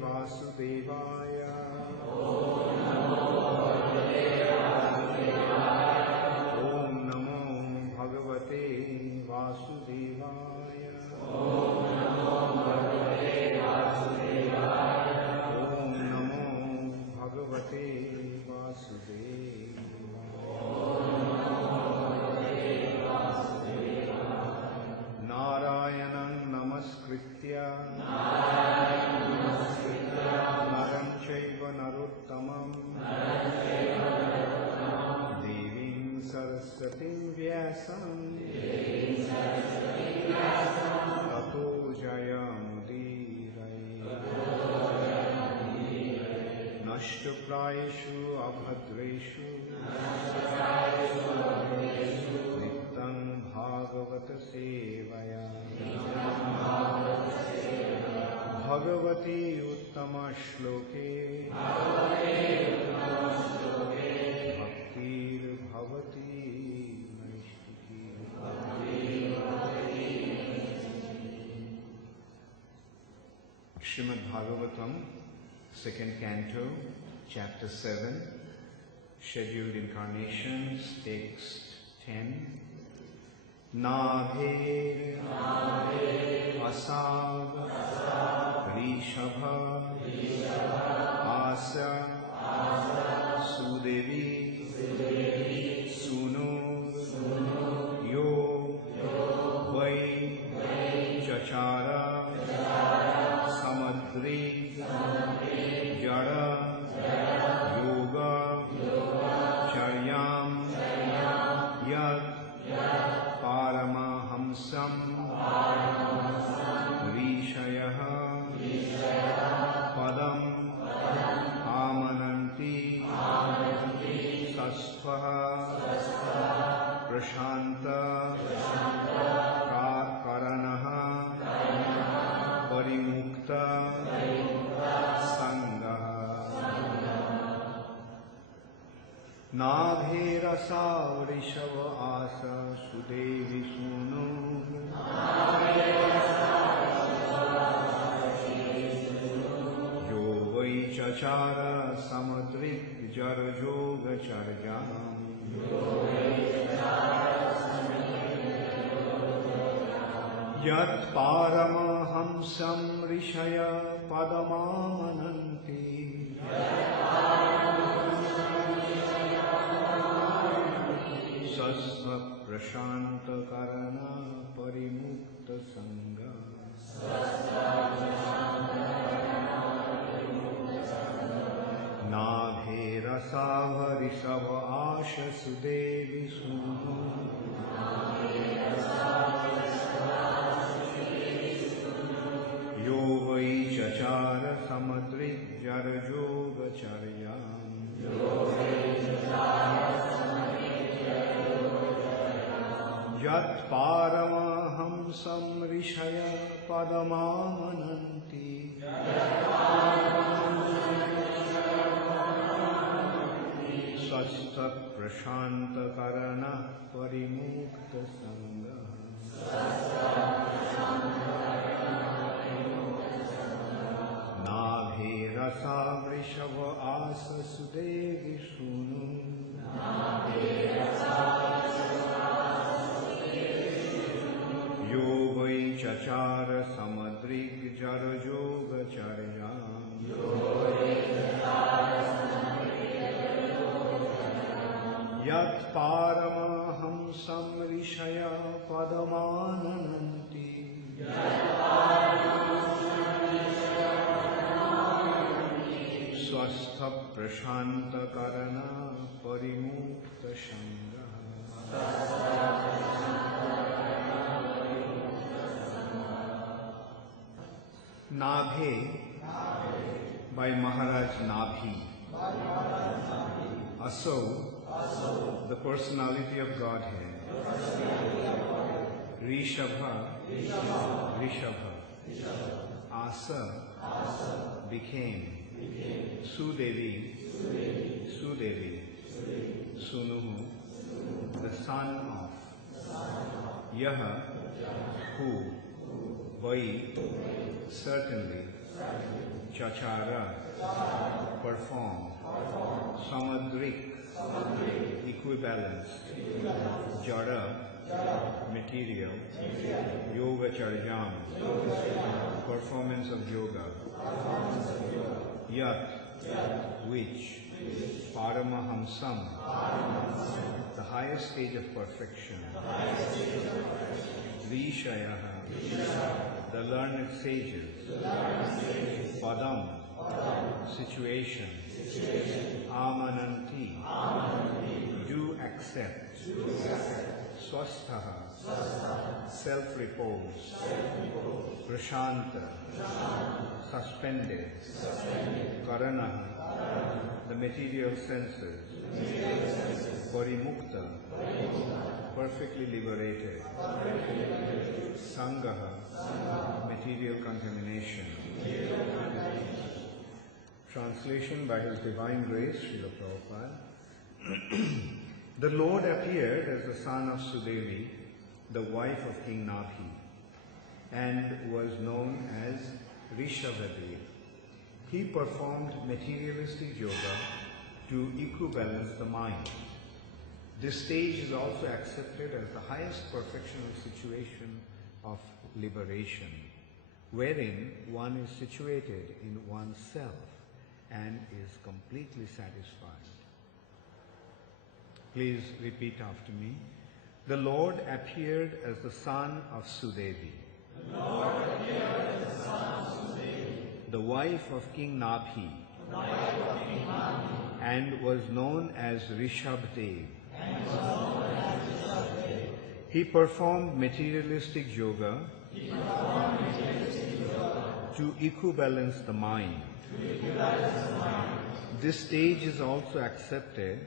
Vasudevaya. Om Namo Bhagavate Vasudevaya. Om Namo Bhagavate Vasudevaya. Narayanam Namaskritya Naram Chaiva Narottamam Devim Saraswatim Vyasam Tato Jayamudiraye Nashtaprayeshu Abhadreshu Nittam Bhagavata Sevaya Bhagavati Uttama Shloke Bhaktir Bhavati Naishtiki. Srimad Bhagavatam, 2nd Canto, Chapter 7, Scheduled Incarnations, Text 10. Nabhe Asab Rishabha Asa Sudevi Sunu Yo Vai Chachara Samadri Jara Yoga Charyam Yat Paramahamsam Rishayah Padam Amananti Sastvaha Prashanta Karanaha Parimukta Sangaha. Nabherasa Vrishava Asa Sudevi Sunu Yo Vai Chachara Samadrik Jarajoga Charjam Yat Paramahamsam Rishaya Padamamananti Sasva Prashanta Karana Parimukta Sangha. Nabhe Rasava Risava Asha Sudevi Sunu Yo Vai Chachara Samadrik Jarajoga Charyam Yat Paramahamsam Rishaya Padamamananti Sasta Prashanta Karana Parimukta Sangha. Nabhe Rasa Vrishava Asa Sudevi Sunu Yo Vai Chachara Samadrik Jarajoga Charyam Yat Paramahamsam Rishaya Padamananti Swastha Prashanta Karana Parimukta Shanga. Nabhe by Maharaj Nabhi. Aso, the personality of Godhead. Rishabha, Asa, became. Sudevi, Sunuhu, the son of. Yaha, who. Vai, certainly. Chachara, perform. Samadrik, equibalanced. Jara, material. Yoga Charjam, performance of yoga. Yat, which. Paramahamsam, the highest stage of perfection. Vishayaha, the learned sages. Padam, situation. Amananti, do accept. Swasthaha, self-repose. Prashanta, suspended. Karanaha, the material senses. Parimukta, perfectly liberated. Sangaha, material contamination. Translation by His Divine Grace, Srila Prabhupada. The Lord appeared as the son of Sudevi, the wife of King Nabhi, and was known as Rishabhadev. He performed materialistic yoga to equibalance the mind. This stage is also accepted as the highest perfectional situation of liberation, wherein one is situated in oneself and is completely satisfied. Please repeat after me. The Lord appeared as the son of Sudevi. The Lord appeared as the son of Sudevi, the wife of King Nabhi, and was known as Rishabhadev. He performed materialistic yoga to equibalance the mind. This stage is also accepted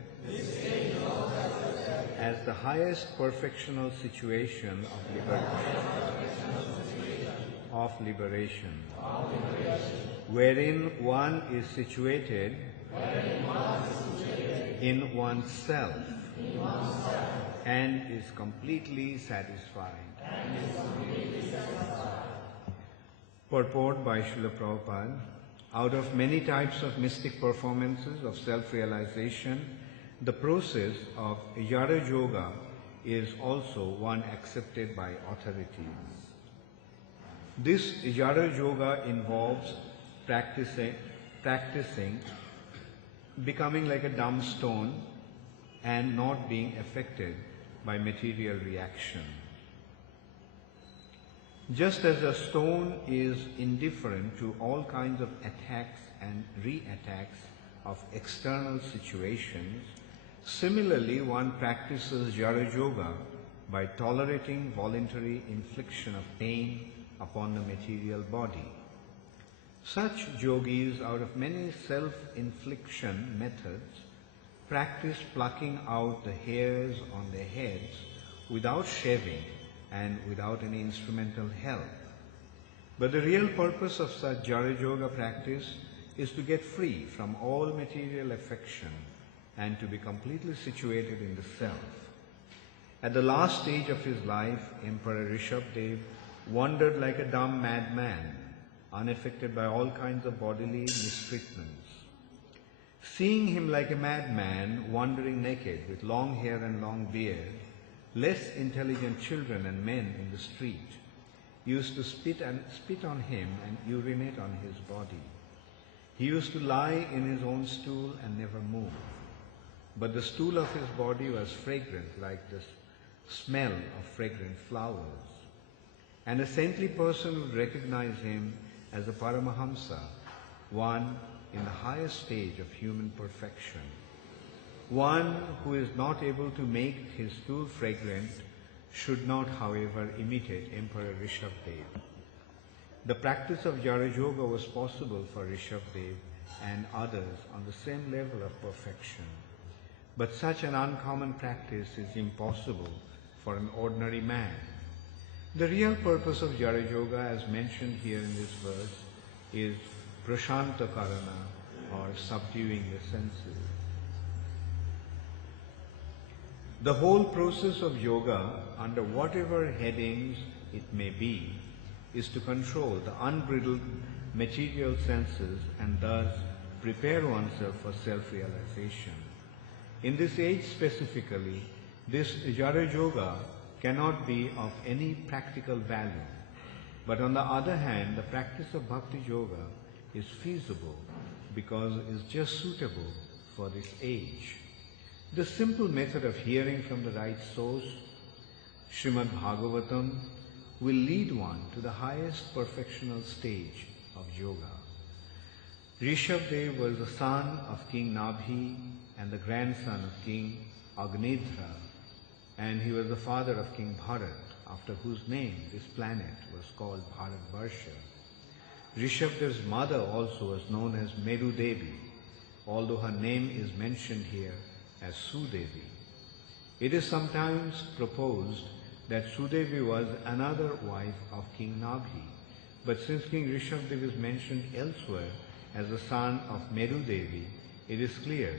as the highest perfectional situation of liberation, wherein one is situated in oneself and is completely satisfied. Purport by Srila Prabhupada. Out of many types of mystic performances of self-realization, the process of Yara Yoga is also one accepted by authorities. This Yara Yoga involves practicing, becoming like a dumb stone and not being affected by material reaction. Just as a stone is indifferent to all kinds of attacks and re-attacks of external situations, similarly one practices Jara Yoga by tolerating voluntary infliction of pain upon the material body. Such yogis, out of many self-infliction methods, practice plucking out the hairs on their heads without shaving and without any instrumental help. But the real purpose of such Jara Yoga practice is to get free from all material affection and to be completely situated in the self. At the last stage of his life, Emperor Rishabhadev wandered like a dumb madman, unaffected by all kinds of bodily mistreatments. Seeing him like a madman, wandering naked with long hair and long beard, less intelligent children and men in the street used to spit on him and urinate on his body. He used to lie in his own stool and never move. But the stool of his body was fragrant like the smell of fragrant flowers. And a saintly person would recognize him as a Paramahamsa, one in the highest stage of human perfection. One who is not able to make his stool fragrant should not, however, imitate Emperor Rishabhadev. The practice of Jara Yoga was possible for Rishabhadev and others on the same level of perfection. But such an uncommon practice is impossible for an ordinary man. The real purpose of Jara Yoga, as mentioned here in this verse, is prashanta karana, or subduing the senses. The whole process of yoga, under whatever headings it may be, is to control the unbridled material senses and thus prepare oneself for self-realization. In this age specifically, this Jara Yoga cannot be of any practical value. But on the other hand, the practice of Bhakti Yoga is feasible because it is just suitable for this age. The simple method of hearing from the right source, Srimad Bhagavatam, will lead one to the highest perfectional stage of yoga. Rishabdev was the son of King Nabhi and the grandson of King Agnidhra, and he was the father of King Bharat, after whose name this planet was called Bharatvarsha. Rishabdev's mother also was known as Meru Devi, although her name is mentioned here as Sudevi. It is sometimes proposed that Sudevi was another wife of King Nabhi, but since King Rishabdev is mentioned elsewhere as the son of Meru Devi, it is clear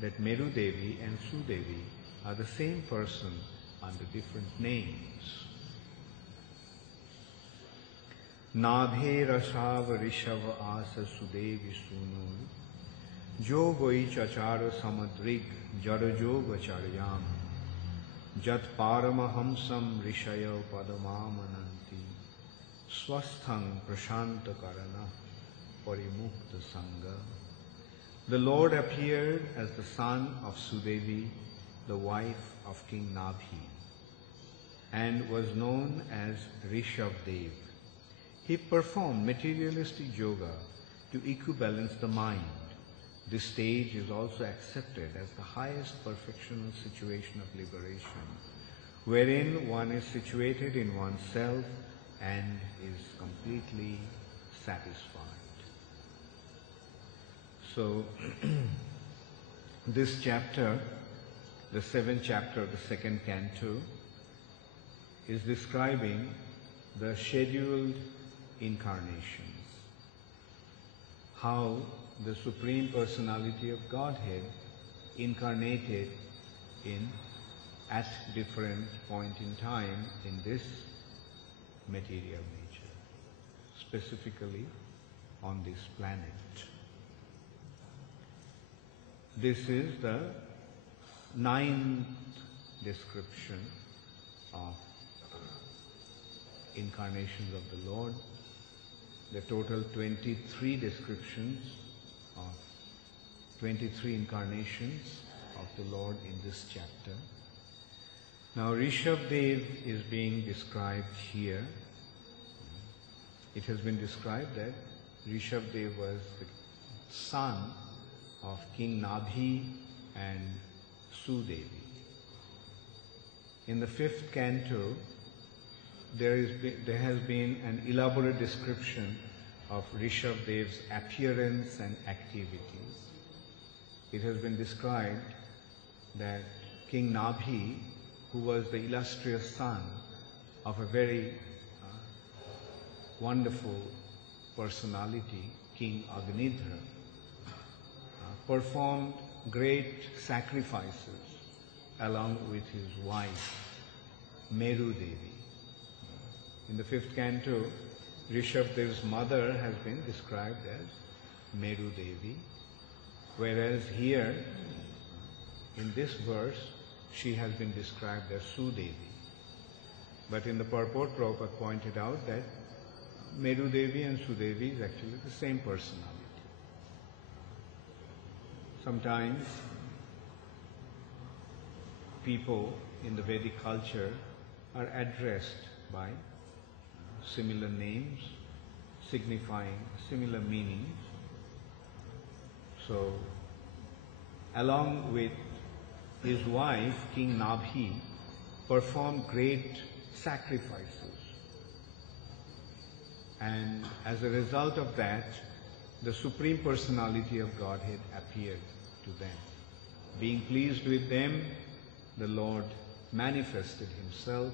that Meru Devi and Sudevi are the same person under different names. Nabhe Rashav Rishav Asa Sudevi Sunul Jogoi Chachara Samadrig Jarajoga Charyam Jat Paramahamsam Rishaya Padamamananti Swasthang Prashanta Karana Parimukta Sangha. The Lord appeared as the son of Sudevi, the wife of King Nabhi, and was known as Rishabdev. He performed materialistic yoga to equibalance the mind. This stage is also accepted as the highest perfectional situation of liberation, wherein one is situated in oneself and is completely satisfied. So, this chapter, the 7th chapter of the 2nd canto, is describing the scheduled incarnations, how the Supreme Personality of Godhead incarnated at different point in time in this material nature, specifically on this planet. This is the 9th description of incarnations of the Lord. The total 23 descriptions of 23 incarnations of the Lord in this chapter. Now Rishabdev is being described here. It has been described that Rishabdev was the son of King Nabhi and Sudevi. In the 5th canto, there has been an elaborate description of Rishabdev's appearance and activities. It has been described that King Nabhi, who was the illustrious son of a very wonderful personality, King Agnidhra, performed great sacrifices along with his wife, Meru Devi. In the 5th canto, Rishabdev's mother has been described as Meru Devi, whereas here, in this verse, she has been described as Sudevi. But in the purport, Prabhupada pointed out that Meru Devi and Sudevi is actually the same personality. Sometimes people in the Vedic culture are addressed by similar names signifying similar meanings. So, along with his wife, King Nabhi, performed great sacrifices. And as a result of that, the Supreme Personality of Godhead appeared to them. Being pleased with them, the Lord manifested himself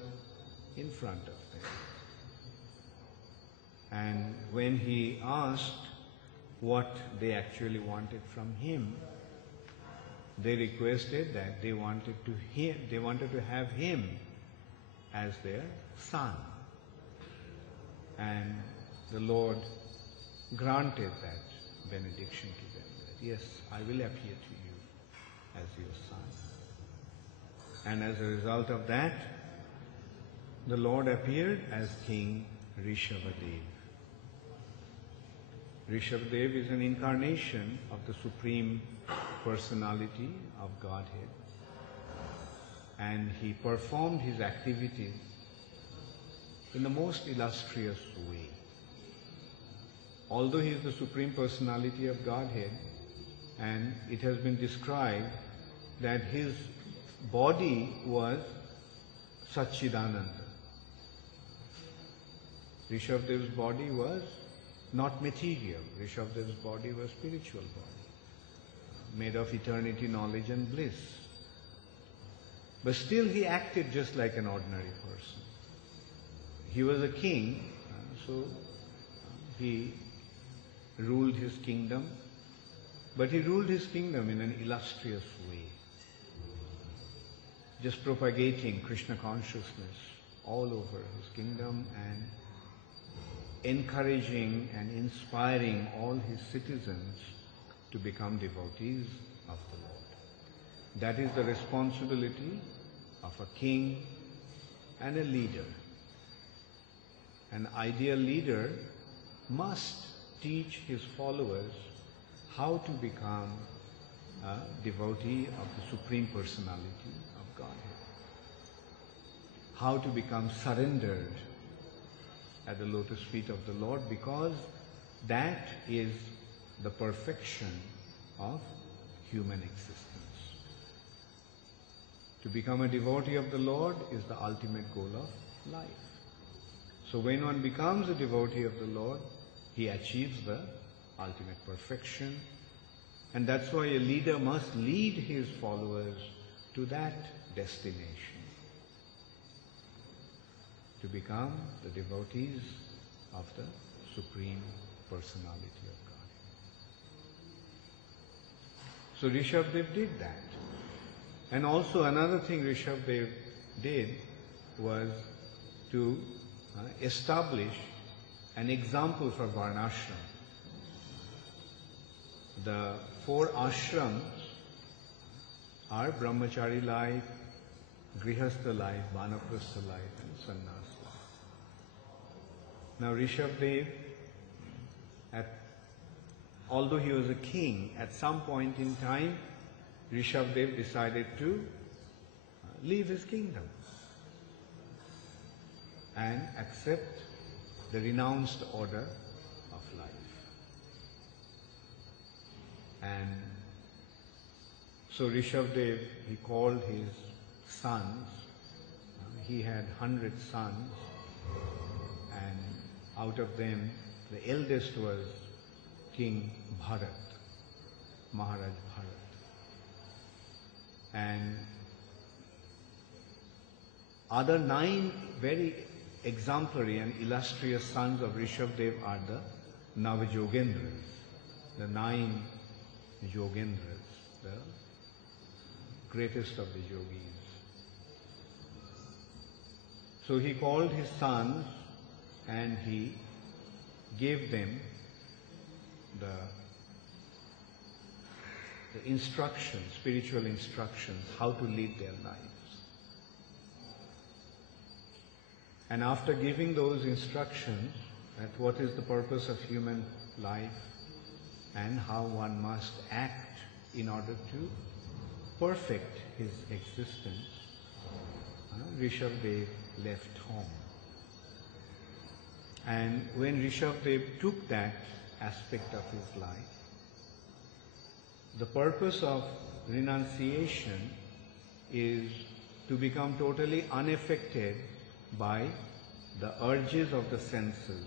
in front of them. And when he asked what they actually wanted from him, they requested that they wanted to have him as their son. And the Lord granted that benediction to them, that yes, I will appear to you as your son. And as a result of that, the Lord appeared as King Rishabhadev. Rishabhadev is an incarnation of the Supreme Personality of Godhead, and he performed his activities in the most illustrious way. Although he is the Supreme Personality of Godhead, and it has been described that his body was Satchidananda. Rishabhadev's body was not material. Rishabhadev's body was spiritual body, made of eternity, knowledge and bliss. But still he acted just like an ordinary person. He was a king, so he ruled his kingdom, but he ruled his kingdom in an illustrious way, just propagating Krishna consciousness all over his kingdom and encouraging and inspiring all his citizens to become devotees of the Lord. That is the responsibility of a king and a leader. An ideal leader must teach his followers how to become a devotee of the Supreme Personality of Godhead, how to become surrendered at the lotus feet of the Lord, because that is the perfection of human existence. To become a devotee of the Lord is the ultimate goal of life. So when one becomes a devotee of the Lord, he achieves the ultimate perfection, and that's why a leader must lead his followers to that destination, to become the devotees of the Supreme Personality of God. So Rishabhadev did that. And also another thing Rishabhadev did was to establish an example for Varnashram. The 4 ashrams are Brahmachari life, Grihastha life, Vanaprastha life and Sannyas life. Now Rishabhadev, although he was a king, at some point in time, Rishabhadev decided to leave his kingdom and accept the renounced order of life. And so Rishabhadev, he called his sons. He had 100 sons, and out of them, the eldest was King Bharat, Maharaj Bharat. And other 9 very exemplary and illustrious sons of Rishabhadev are the Navajogendras, the 9 Yogendras, the greatest of the yogis. So he called his sons and he gave them the instructions, spiritual instructions, how to lead their lives. And after giving those instructions that what is the purpose of human life and how one must act in order to perfect his existence, Rishabhadev left home. And when Rishabhadev took that aspect of his life, the purpose of renunciation is to become totally unaffected by the urges of the senses.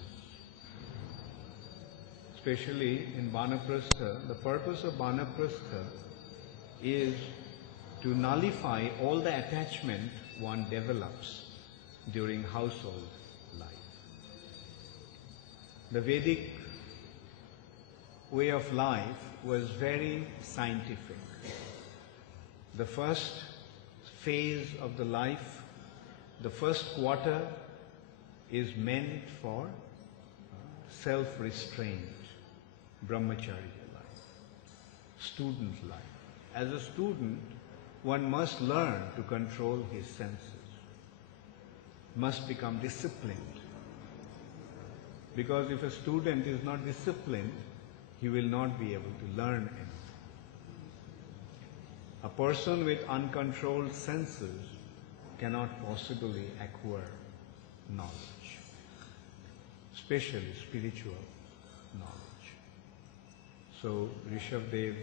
Especially in Vanaprastha, the purpose of Vanaprastha is to nullify all the attachment one develops during household life. The Vedic way of life was very scientific. The first phase of the life, the first quarter, is meant for self-restraint. brahmacharya life, student life. As a student, one must learn to control his senses, must become disciplined. Because if a student is not disciplined, he will not be able to learn anything. A person with uncontrolled senses cannot possibly acquire knowledge, especially spiritual knowledge. So Rishabdev,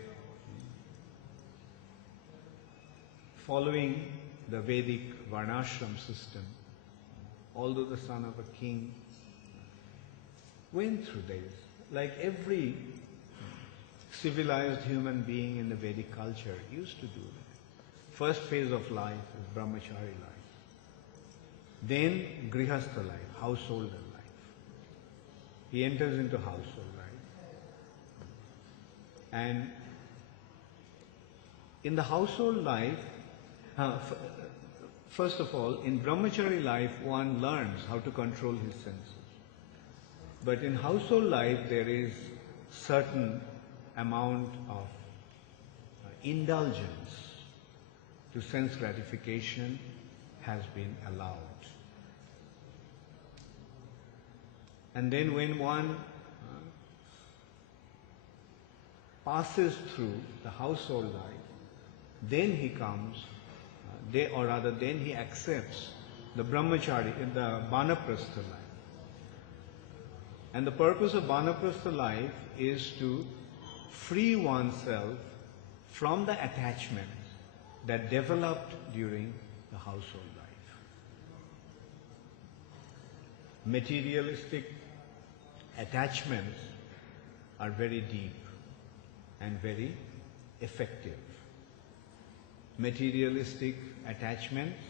following the Vedic Varnashram system, although the son of a king, went through this, like every civilized human being in the Vedic culture used to do that. First phase of life is brahmachari life. Then grihastha life, householder life. He enters into household life. And in the household life, first of all, in brahmachari life, one learns how to control his senses. But in household life, there is certain amount of indulgence to sense gratification has been allowed. And then when one passes through the household life, then he comes, then he accepts the brahmachari, the vanaprastha life. And the purpose of vanaprastha life is to free oneself from the attachments that developed during the household life. Materialistic attachments are very deep and very effective. Materialistic attachments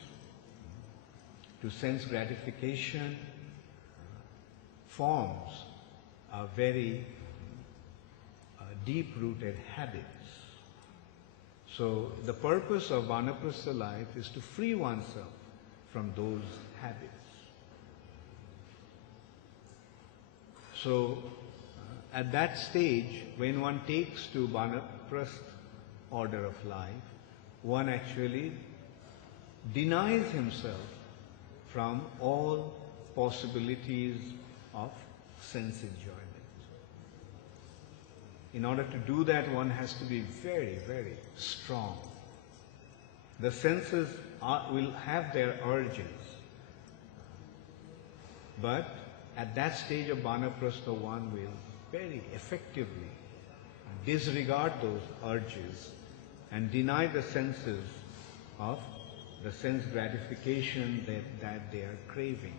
to sense gratification forms are very deep-rooted habits. So the purpose of vanaprastha life is to free oneself from those habits. So at that stage, when one takes to vanaprastha order of life, one actually denies himself from all possibilities of sense enjoyment. In order to do that, one has to be very, very strong. The senses will have their urges, but at that stage of vanaprastha, one will very effectively disregard those urges and deny the senses of the sense gratification that they are craving.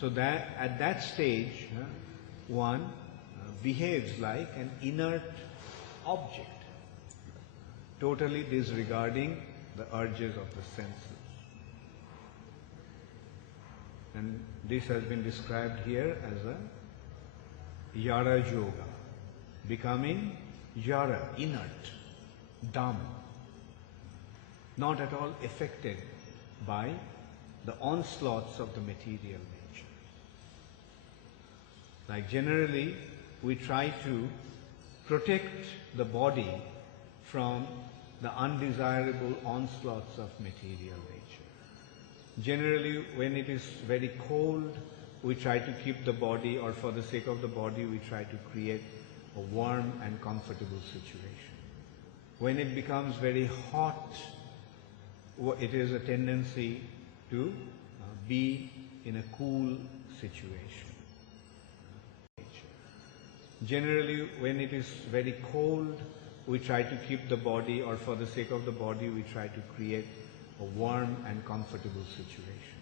So that at that stage, one behaves like an inert object, totally disregarding the urges of the senses. And this has been described here as a yara yoga, becoming yara, inert, dumb, not at all affected by the onslaughts of the material nature. Like generally, we try to protect the body from the undesirable onslaughts of material nature. Generally, when it is very cold, we try to keep the body, or for the sake of the body, we try to create a warm and comfortable situation. When it becomes very hot, it is a tendency to be in a cool situation. Generally, when it is very cold, we try to keep the body, or for the sake of the body, we try to create a warm and comfortable situation.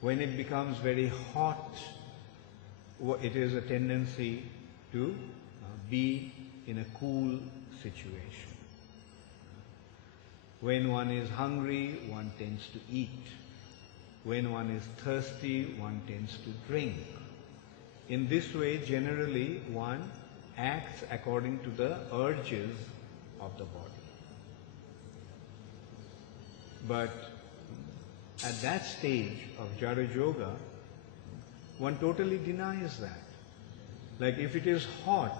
When it becomes very hot, it is a tendency to be in a cool situation. When one is hungry, one tends to eat. When one is thirsty, one tends to drink. In this way, generally, one acts according to the urges of the body. But at that stage of Jara Yoga, one totally denies that. Like if it is hot,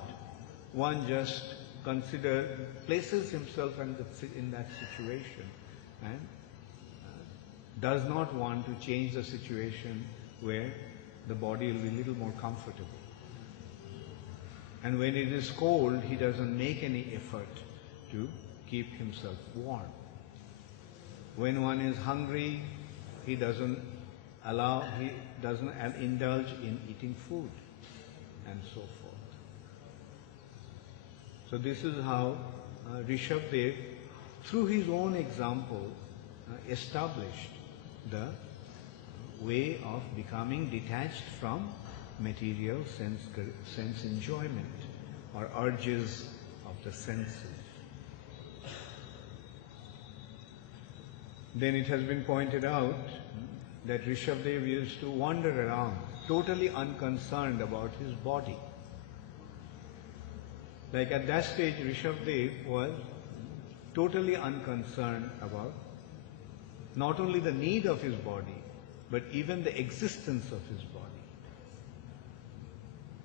one just places himself in that situation and does not want to change the situation where the body will be a little more comfortable. And when it is cold, he doesn't make any effort to keep himself warm. When one is hungry, he doesn't indulge in eating food, and so forth. So this is how Rishabdev, through his own example, established the way of becoming detached from material sense enjoyment or urges of the senses. Then it has been pointed out that Rishabdev used to wander around, totally unconcerned about his body. Like at that stage, Rishabdev was totally unconcerned about not only the need of his body, but even the existence of his body.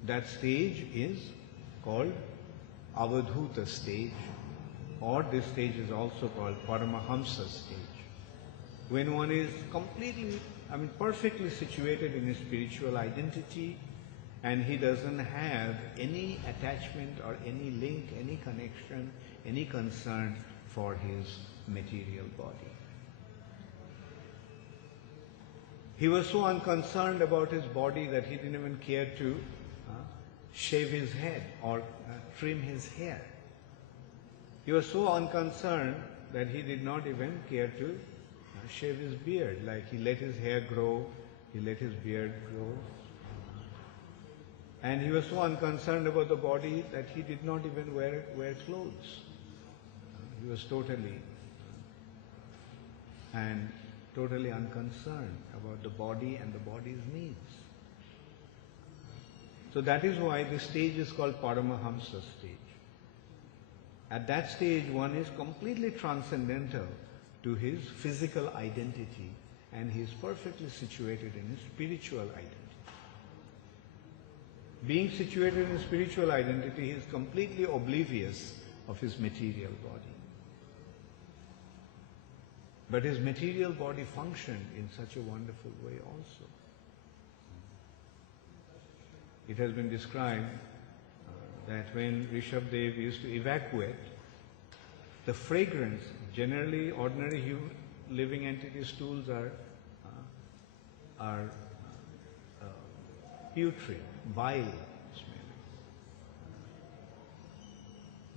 That stage is called Avadhuta stage, or this stage is also called Paramahamsa stage. When one is perfectly situated in his spiritual identity, and he doesn't have any attachment or any link, any connection, any concern for his material body. He was so unconcerned about his body that he didn't even care to shave his head or trim his hair. He was so unconcerned that he did not even care to shave his beard. Like he let his hair grow, he let his beard grow. And he was so unconcerned about the body that he did not even wear clothes. He was totally unconcerned about the body and the body's needs. So that is why this stage is called Paramahamsa stage. At that stage, one is completely transcendental to his physical identity, and he is perfectly situated in his spiritual identity. Being situated in spiritual identity, he is completely oblivious of his material body. But his material body functioned in such a wonderful way also. It has been described that when Rishabdev used to evacuate, the fragrance, generally ordinary living entity stools are putrid, bile smelling.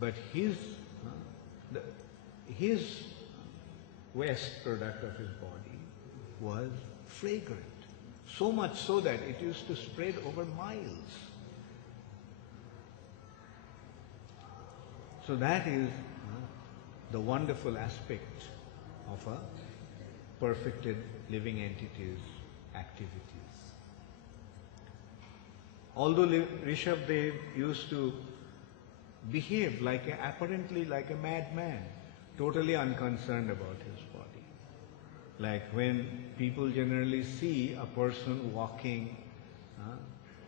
But his waste product of his body was fragrant. So much so that it used to spread over miles. So that is the wonderful aspect of a perfected living entity's activities. Although Rishabdev used to behave apparently like a madman, totally unconcerned about his body. Like when people generally see a person walking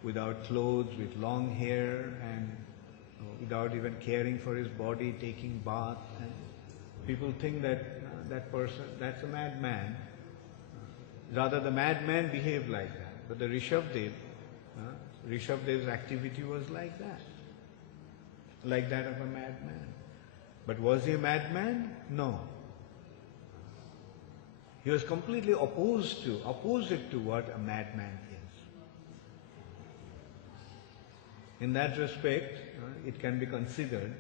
without clothes, with long hair, and without even caring for his body, taking bath, and people think that that person, that's a madman. Rather, the madman behaved like that. But the Rishabdev's activity was like that of a madman. But was he a madman? No. He was completely opposite to what a madman is. In that respect, it can be considered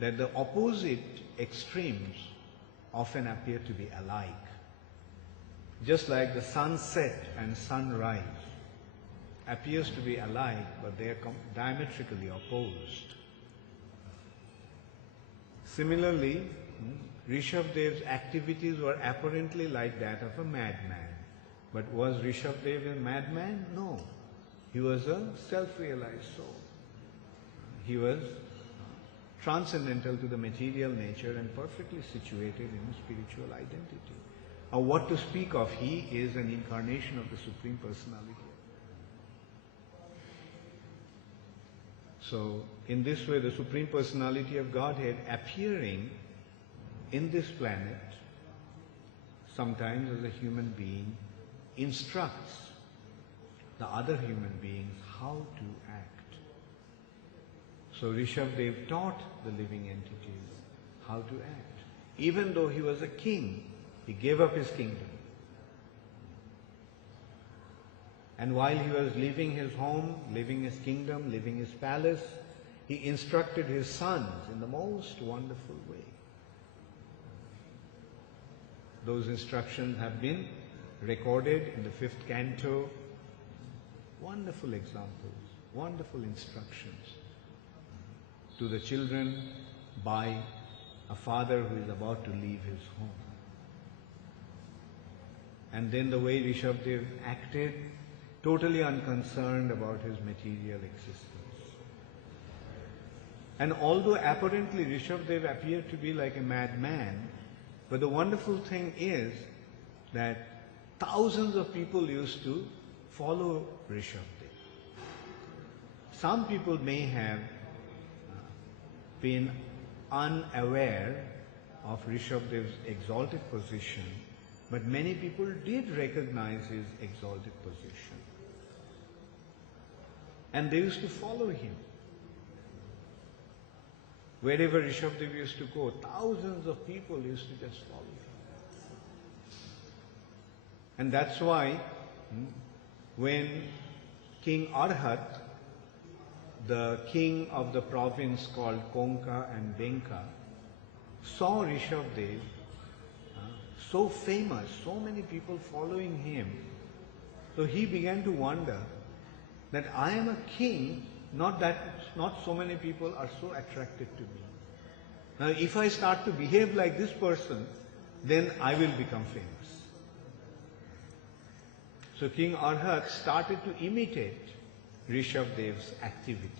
that the opposite extremes often appear to be alike. Just like the sunset and sunrise appears to be alike, but they are diametrically opposed. Similarly, Rishabdev's activities were apparently like that of a madman. But was Rishabdev a madman? No. He was a self-realized soul. He was transcendental to the material nature and perfectly situated in his spiritual identity. Or what to speak of, he is an incarnation of the Supreme Personality. So, in this way, the Supreme Personality of Godhead appearing in this planet, sometimes as a human being, instructs the other human beings how to act. So Rishabdev taught the living entities how to act. Even though he was a king, he gave up his kingdom. And while he was leaving his home, leaving his kingdom, leaving his palace, he instructed his sons in the most wonderful way. Those instructions have been recorded in the 5th canto. Wonderful examples, wonderful instructions to the children by a father who is about to leave his home. And then the way Rishabdev acted, totally unconcerned about his material existence. And although apparently Rishabdev appeared to be like a madman, but the wonderful thing is that thousands of people used to follow Rishabdev. Some people may have been unaware of Rishabdev's exalted position, but many people did recognize his exalted position. And they used to follow him. Wherever Rishabdev used to go, thousands of people used to just follow him. And that's why when King Arhat, the king of the province called Konka and Benka, saw Rishabdev so famous, so many people following him, so he began to wonder that I am a king, not so many people are so attracted to me. Now if I start to behave like this person, then I will become famous. So King Arhat started to imitate Rishabdev's activities.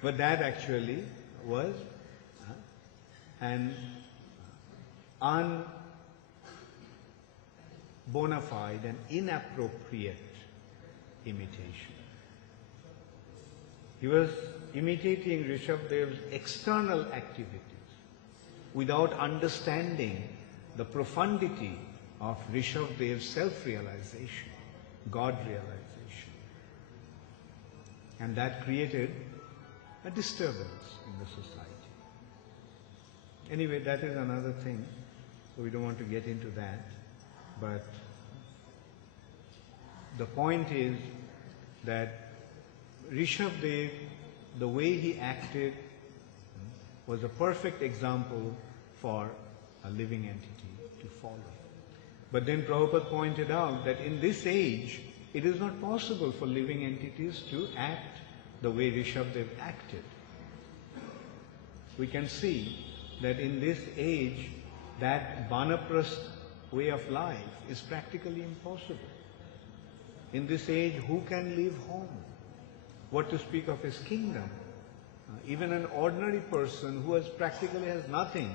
But that actually was an unbona fide and inappropriate imitation. He was imitating Rishabdev's external activities without understanding the profundity of Rishabdev's self-realization, God-realization. And that created a disturbance in the society. Anyway, that is another thing, so we don't want to get into that. But the point is that Rishabdev, the way he acted, was a perfect example for a living entity to follow. But then Prabhupada pointed out that in this age, it is not possible for living entities to act the way Rishabdev acted. We can see that in this age, that Vanaprastha way of life is practically impossible. In this age, who can leave home? What to speak of his kingdom? Even an ordinary person who practically has nothing,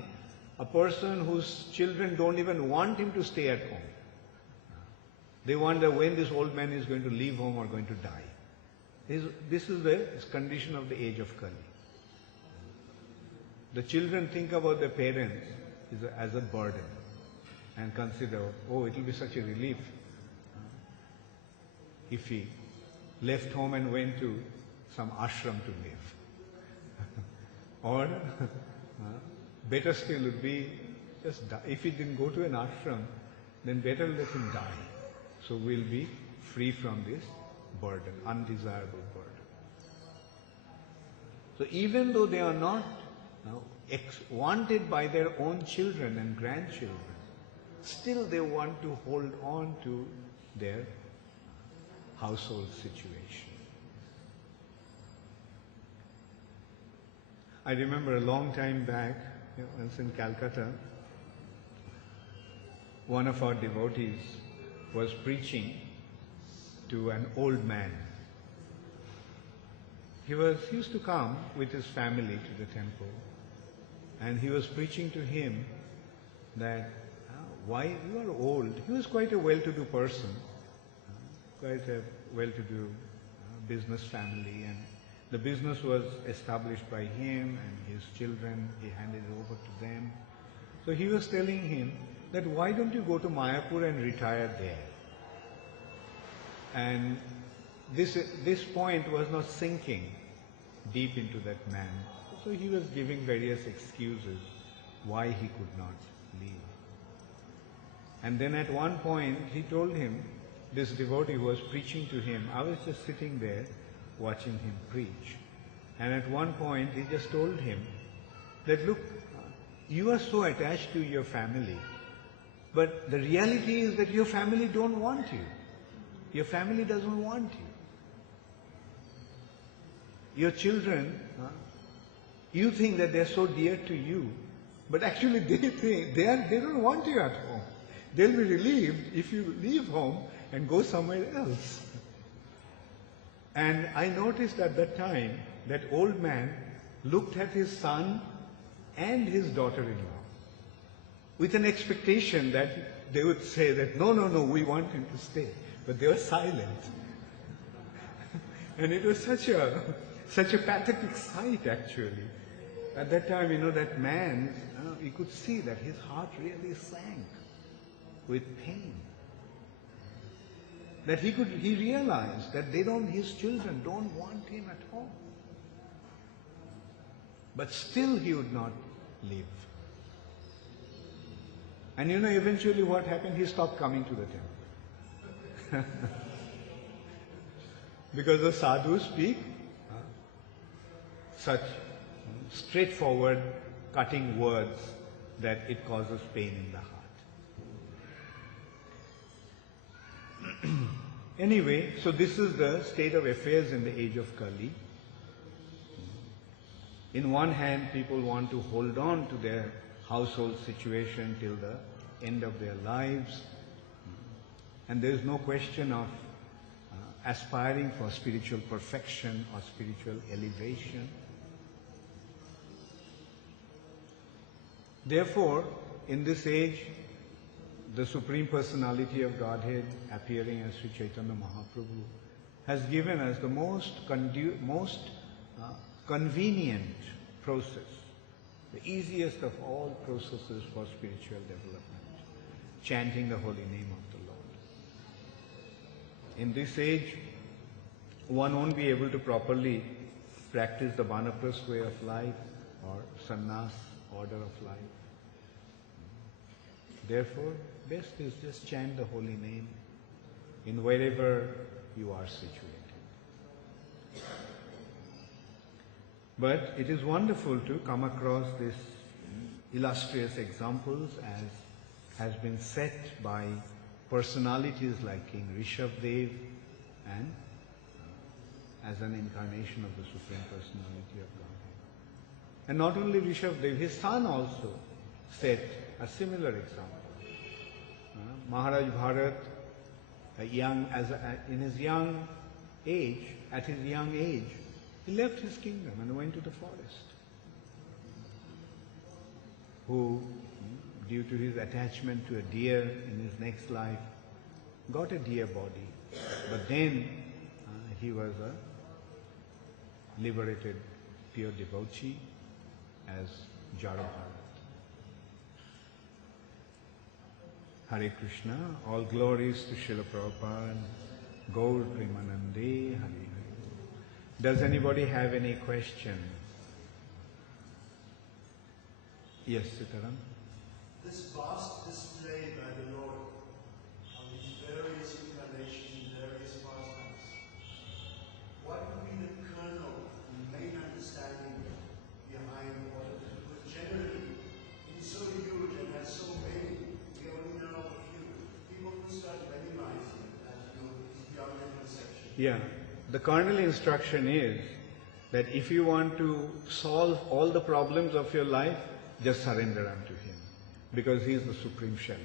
a person whose children don't even want him to stay at home. They wonder when this old man is going to leave home or going to die. This is the condition of the age of Kali. The children think about their parents as a burden and consider, oh, it will be such a relief if he left home and went to some ashram to live. Or better still would be just die. If he didn't go to an ashram, then better let him die. So we'll be free from this burden, undesirable burden. So even though they are not wanted by their own children and grandchildren, still they want to hold on to their household situation. I remember a long time back, once in Calcutta, one of our devotees was preaching to an old man. He used to come with his family to the temple, and he was preaching to him that why you are old. He was quite a well-to-do person, quite a well-to-do business family, and the business was established by him and his children. He handed it over to them. So he was telling him that why don't you go to Mayapur and retire there? And this point was not sinking deep into that man. So he was giving various excuses why he could not leave. And then at one point he told him, this devotee was preaching to him. I was just sitting there watching him preach. And at one point he just told him that, look, you are so attached to your family, but the reality is that your family don't want you. Your family doesn't want you. Your children, you think that they're so dear to you, but actually they think they don't want you at home. They'll be relieved if you leave home and go somewhere else. And I noticed at that time that old man looked at his son and his daughter-in-law with an expectation that they would say that, no, we want him to stay. But they were silent. And it was such a pathetic sight, actually. At that time, that man, you could see that his heart really sank with pain. That he realized that his children don't want him at home. But still he would not leave. And eventually what happened? He stopped coming to the temple. Because the sadhus speak such straightforward, cutting words that it causes pain in the heart. Anyway, so this is the state of affairs in the age of Kali. In one hand, people want to hold on to their household situation till the end of their lives. And there is no question of aspiring for spiritual perfection or spiritual elevation. Therefore, in this age, the Supreme Personality of Godhead, appearing as Sri Chaitanya Mahaprabhu, has given us the most convenient process, the easiest of all processes for spiritual development, chanting the holy name of the Lord. In this age, one won't be able to properly practice the Vanaprastha way of life or sannyas order of life. Therefore, best is just chant the holy name in wherever you are situated. But it is wonderful to come across these illustrious examples as has been set by personalities like King Rishabdev and as an incarnation of the Supreme Personality of Godhead. And not only Rishabdev, his son also set a similar example. Maharaj Bharat, in his young age, at his young age, he left his kingdom and went to the forest. Who, due to his attachment to a deer in his next life, got a deer body. But then he was a liberated pure devotee as Jara Bharat. Hare Krishna, all glories to Srila Prabhupada, Gaur Premanande, Hare Hare. Does anybody have any question? Yes, Sitaram? This vast display by the Lord of His various incarnations, various pastimes, what would be the kernel, the main understanding behind all of it? Because generally, it's so huge and has so many, we only know of a few. People can start minimizing as beyond their conception. Yeah. The kernel instruction is that if you want to solve all the problems of your life, just surrender unto Him, because He is the supreme shelter.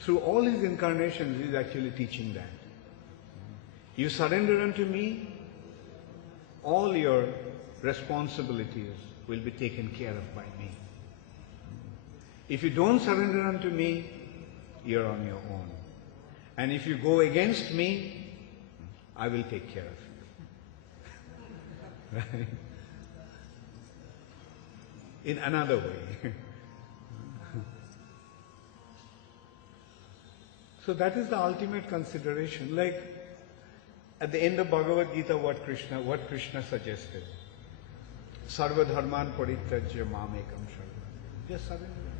Through all His incarnations, He is actually teaching that. You surrender unto me, all your responsibilities will be taken care of by me. If you don't surrender unto me, you're on your own. And if you go against me, I will take care of you. Right? In another way. So that is the ultimate consideration. Like at the end of Bhagavad Gita, what Krishna suggested. Sarva dharman parityajya mam ekam sharanam. Just surrender.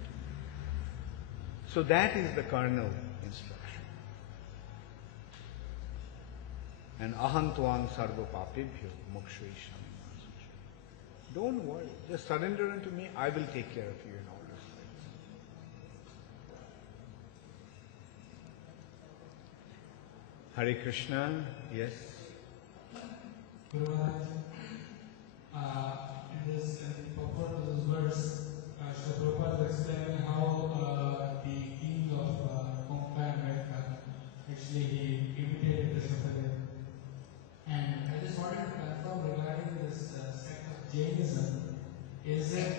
So that is the kernel instruction. And aham tvang sarva papebhyo mokshayishami. Don't worry. Just surrender unto me. I will take care of you in all respects. Hare Krishna. Yes. Guru Maharaj, in this purport of this verse, Srila Prabhupada is explaining how the king of Konkan, actually he imitated the Shukadeva. And I just wanted to confirm regarding this sect of Jainism, is it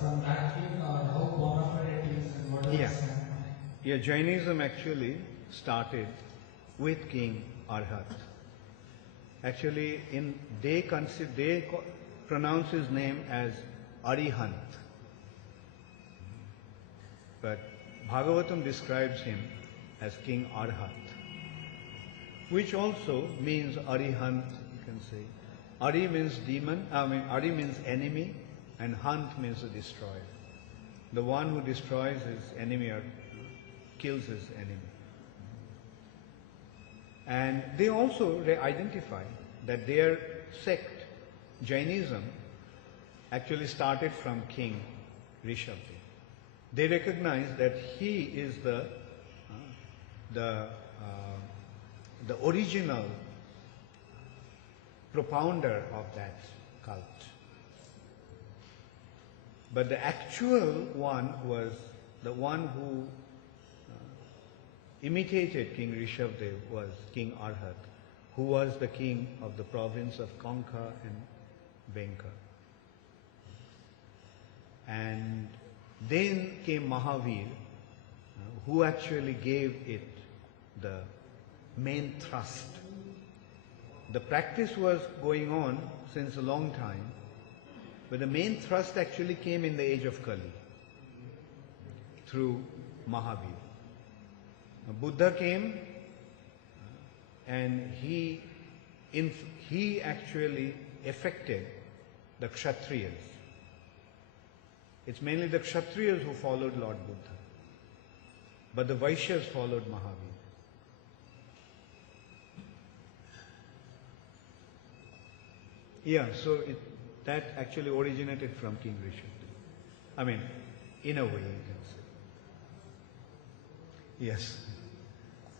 from that king or how bona fide it is and what is Yeah. Yeah, Jainism actually started with King Arhat. Actually, they pronounce his name as Arihant. But Bhagavatam describes him as King Arhat, which also means Arihant, you can say. Ari means demon, Ari means enemy, and Hant means the destroyer. The one who destroys his enemy or kills his enemy. And they also identify that their sect, Jainism, actually started from King Rishabdev. They recognize that he is the original propounder of that cult. But the actual one was the one who imitated King Rishabdev was King Arhat, who was the king of the province of Kanka and Benka. And then came Mahavir, who actually gave it the main thrust. The practice was going on since a long time, but the main thrust actually came in the age of Kali through Mahavir. Buddha came and he actually affected the Kshatriyas. It's mainly the Kshatriyas who followed Lord Buddha, but the Vaishyas followed Mahavir. Yeah, so that actually originated from King Rishabdev. I mean, in a way you can say. Yes.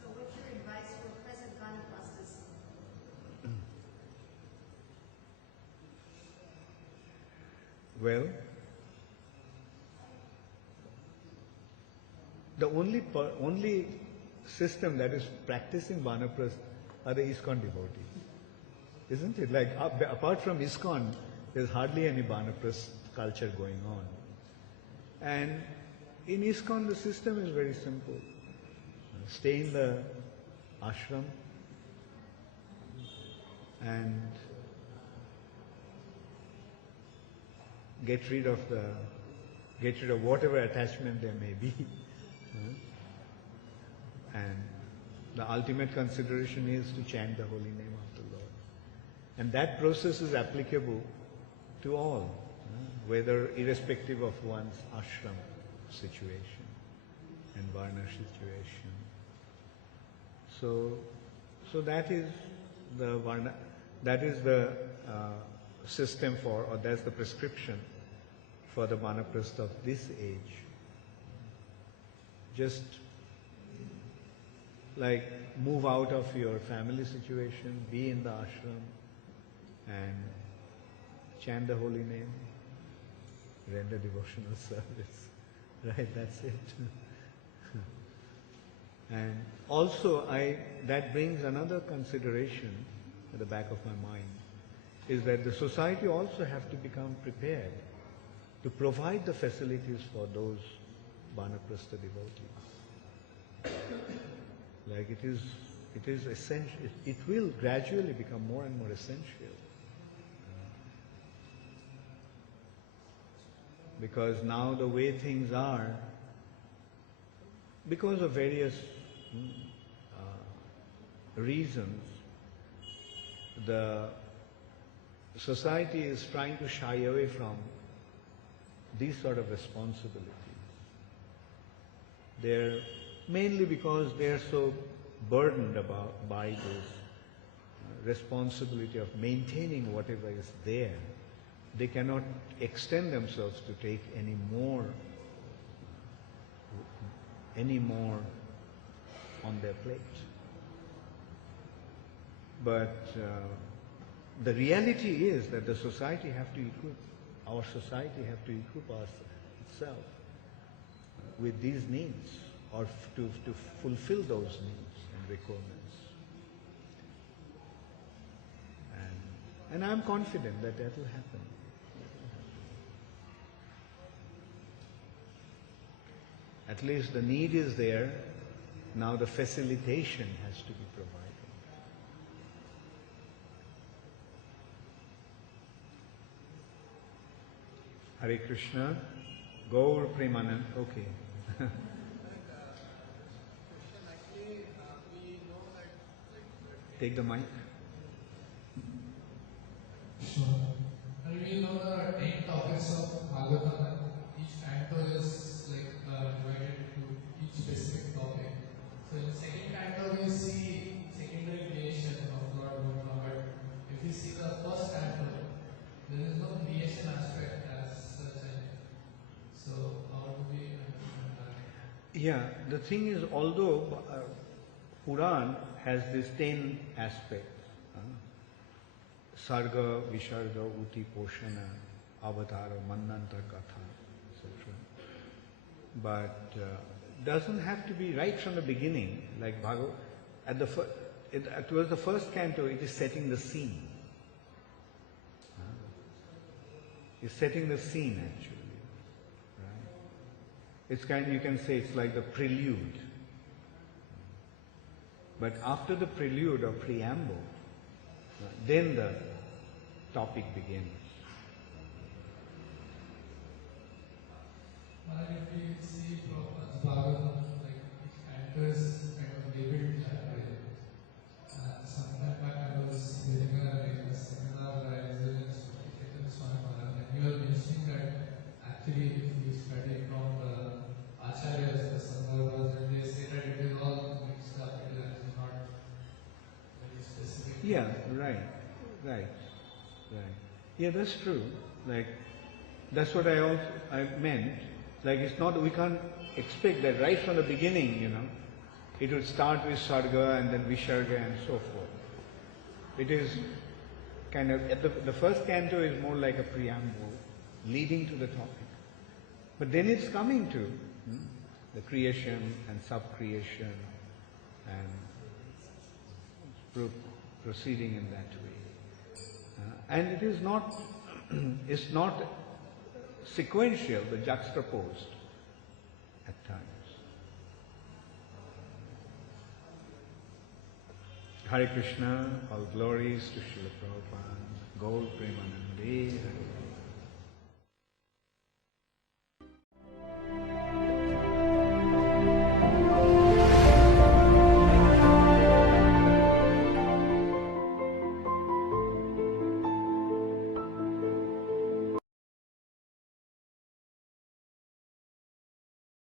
So what's your advice for present Vanapastas? Well, the only system that is practicing Vanaprastha are the ISKCON devotees. Isn't it? Like, apart from ISKCON, there's hardly any Vanaprastha culture going on. And in ISKCON, the system is very simple. Stay in the ashram and get rid of whatever attachment there may be. And the ultimate consideration is to chant the holy name of the Lord. And that process is applicable to all, whether irrespective of one's ashram situation and varna situation. So that is the varna, that is the system for, or that's the prescription for the Vanaprastha of this age. Just like move out of your family situation, be in the ashram and chant the holy name, render devotional service. Right, that's it. And also that brings another consideration at the back of my mind, is that the society also have to become prepared to provide the facilities for those Vanaprastha devotees. Like it is It is essential. It will gradually become more and more essential. Because now the way things are, because of various reasons, the society is trying to shy away from these sort of responsibilities. They're mainly because they're so burdened by this responsibility of maintaining whatever is there. They cannot extend themselves to take any more on their plate. But the reality is that the society have to equip, our society have to equip itself with these needs, or to fulfill those needs and requirements. And I'm confident that that will happen. At least the need is there. Now the facilitation has to be provided. Hare Krishna. Gaur Premanand. Okay. Take the mic. Sure. And we know there are 10 topics of Bhagavatam, and each canto is divided into each specific topic. So in second canto we see secondary creation of Lord Brahma, but if we see the first canto, there is no creation aspect as such. So how do we understand that? Yeah, the thing is, although Puran has these 10 aspects, Sarga, Visarga, Uti, Poshana, Avatara, Mananta, Katha, etc. But doesn't have to be right from the beginning, like Bhagavad. Towards the first canto, it is setting the scene. It's setting the scene actually. Right? It's you can say it's like the prelude. But after the prelude or preamble, then the topic begins. If we see Prabhupada's Bhagavatam, each canto is kind of labeled that way. Some time back I was hearing a seminar by Chaitanya Swami Maharaj, and you were mentioning that actually if we study from the Acharyas, the Sandarbhas, and they say that it is all mixed up, it is not very specific. Yeah, right. Yeah, that's true. That's what I meant. It's not, we can't expect that right from the beginning, it would start with Sarga and then Visarga and so forth. It is kind of, the first canto is more like a preamble, leading to the topic. But then it's coming to the creation and sub-creation and proceeding in that way. And it is not, it's not sequential, but juxtaposed at times. Hare Krishna, all glories to Srila Prabhupada, Gaur Premanande, Hare